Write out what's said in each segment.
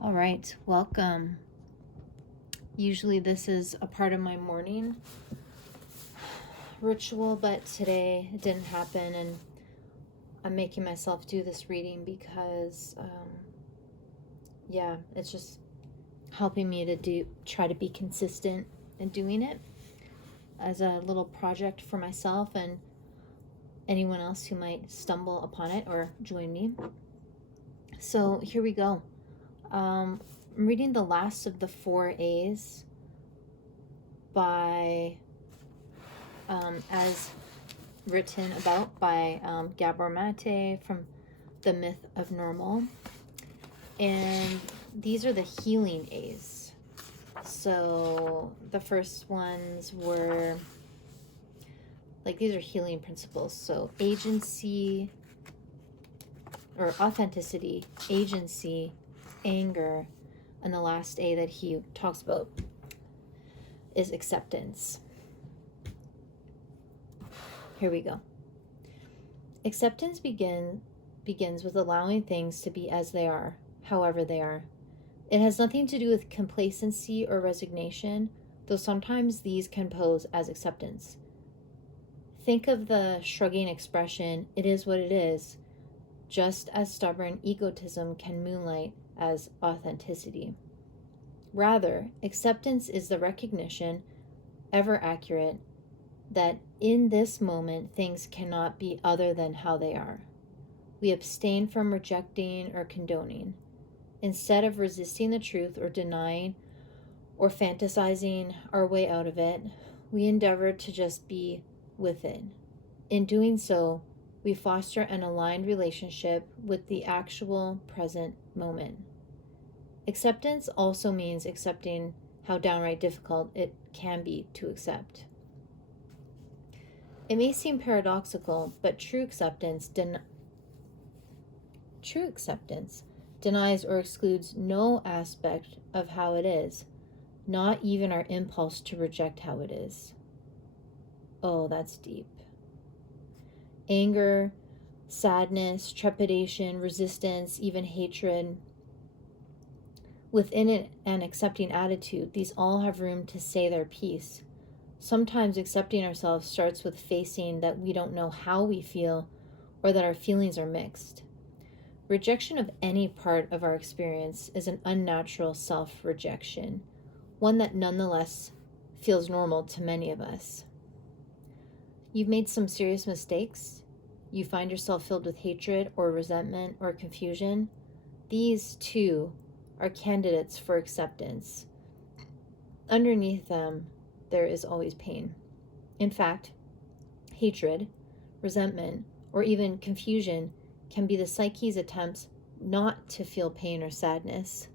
All right, welcome. Usually this is a part of my morning ritual, but today it didn't happen, and I'm making myself do this reading because, it's just helping me to try to be consistent in doing it as a little project for myself and anyone else who might stumble upon it or join me. So here we go. I'm reading the last of the 4 A's by, as written about by Gabor Maté from The Myth of Normal. And these are the healing A's. So the first ones were, these are healing principles. So agency or authenticity, agency, anger, and the last A that he talks about is acceptance. Here we go. Acceptance begins with allowing things to be as they are, however they are. It has nothing to do with complacency or resignation, though sometimes these can pose as acceptance. Think of the shrugging expression, "it is what it is," just as stubborn egotism can moonlight as authenticity. Rather, acceptance is the recognition, ever accurate, that in this moment things cannot be other than how they are. We abstain from rejecting or condoning. Instead of resisting the truth or denying or fantasizing our way out of it, we endeavor to just be with it. In doing so, we foster an aligned relationship with the actual present moment. Acceptance also means accepting how downright difficult it can be to accept. It may seem paradoxical, but true acceptance denies or excludes no aspect of how it is, not even our impulse to reject how it is. Oh, that's deep. Anger, sadness, trepidation, resistance, even hatred. Within an accepting attitude, these all have room to say their piece. Sometimes accepting ourselves starts with facing that we don't know how we feel or that our feelings are mixed. Rejection of any part of our experience is an unnatural self-rejection, one that nonetheless feels normal to many of us. You've made some serious mistakes. You find yourself filled with hatred or resentment or confusion. These, too, are candidates for acceptance. Underneath them, there is always pain. In fact, hatred, resentment, or even confusion can be the psyche's attempts not to feel pain or sadness.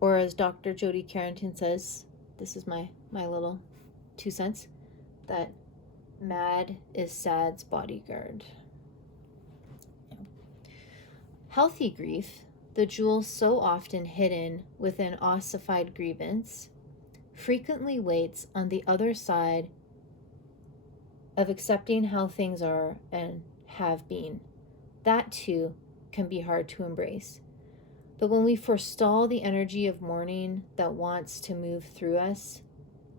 Or as Dr. Jody Carrington says, this is my little 2 cents, that mad is sad's bodyguard. Healthy grief, the jewel so often hidden within ossified grievance, frequently waits on the other side of accepting how things are and have been. That too can be hard to embrace. But when we forestall the energy of mourning that wants to move through us,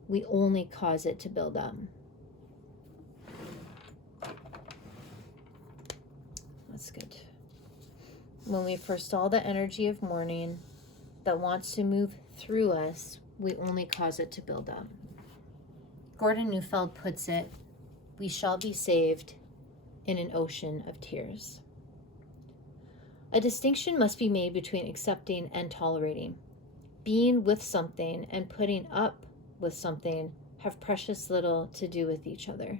we only cause it to build up. That's good. When we forestall the energy of mourning that wants to move through us, we only cause it to build up. Gordon Neufeld puts it, "We shall be saved in an ocean of tears." A distinction must be made between accepting and tolerating. Being with something and putting up with something have precious little to do with each other.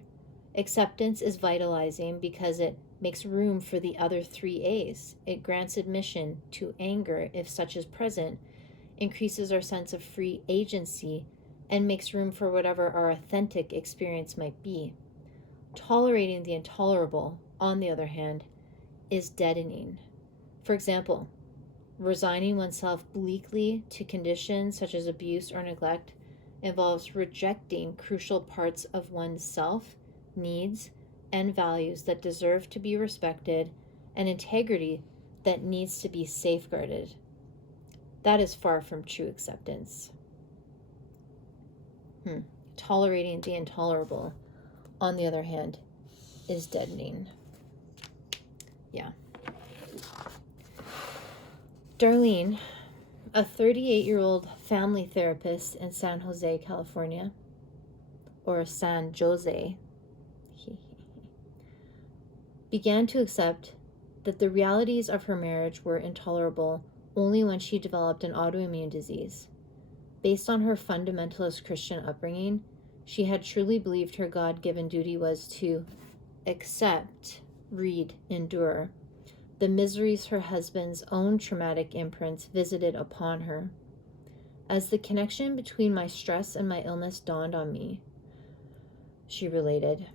Acceptance is vitalizing because it makes room for the other 3 A's. It grants admission to anger if such is present, increases our sense of free agency, and makes room for whatever our authentic experience might be. Tolerating the intolerable, on the other hand, is deadening. For example, resigning oneself bleakly to conditions such as abuse or neglect involves rejecting crucial parts of one's self, needs, and values that deserve to be respected, and integrity that needs to be safeguarded. That is far from true acceptance. Tolerating the intolerable, on the other hand, is deadening. Yeah. Darlene, a 38-year-old family therapist in San Jose, California, or San Jose, began to accept that the realities of her marriage were intolerable only when she developed an autoimmune disease. Based on her fundamentalist Christian upbringing, she had truly believed her God-given duty was to accept, endure, the miseries her husband's own traumatic imprints visited upon her. As the connection between my stress and my illness dawned on me, she related,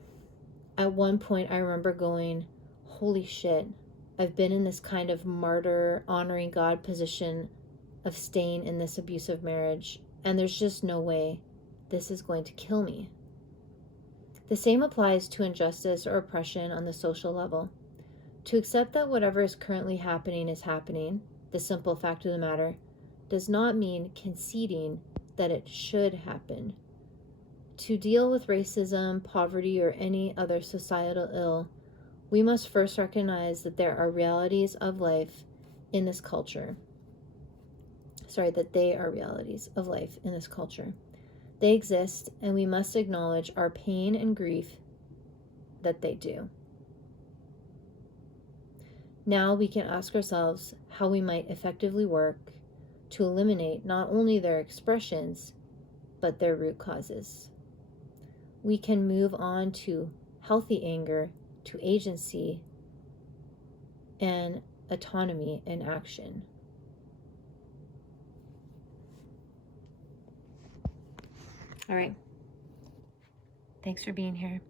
at one point I remember going, holy shit, I've been in this kind of martyr, honoring God position of staying in this abusive marriage, and there's just no way this is going to kill me. The same applies to injustice or oppression on the social level. To accept that whatever is currently happening is happening, the simple fact of the matter, does not mean conceding that it should happen. To deal with racism, poverty, or any other societal ill, we must first recognize that there are realities of life in this culture. That they are realities of life in this culture. They exist, and we must acknowledge our pain and grief that they do. Now we can ask ourselves how we might effectively work to eliminate not only their expressions, but their root causes. We can move on to healthy anger, to agency, and autonomy in action. All right. Thanks for being here.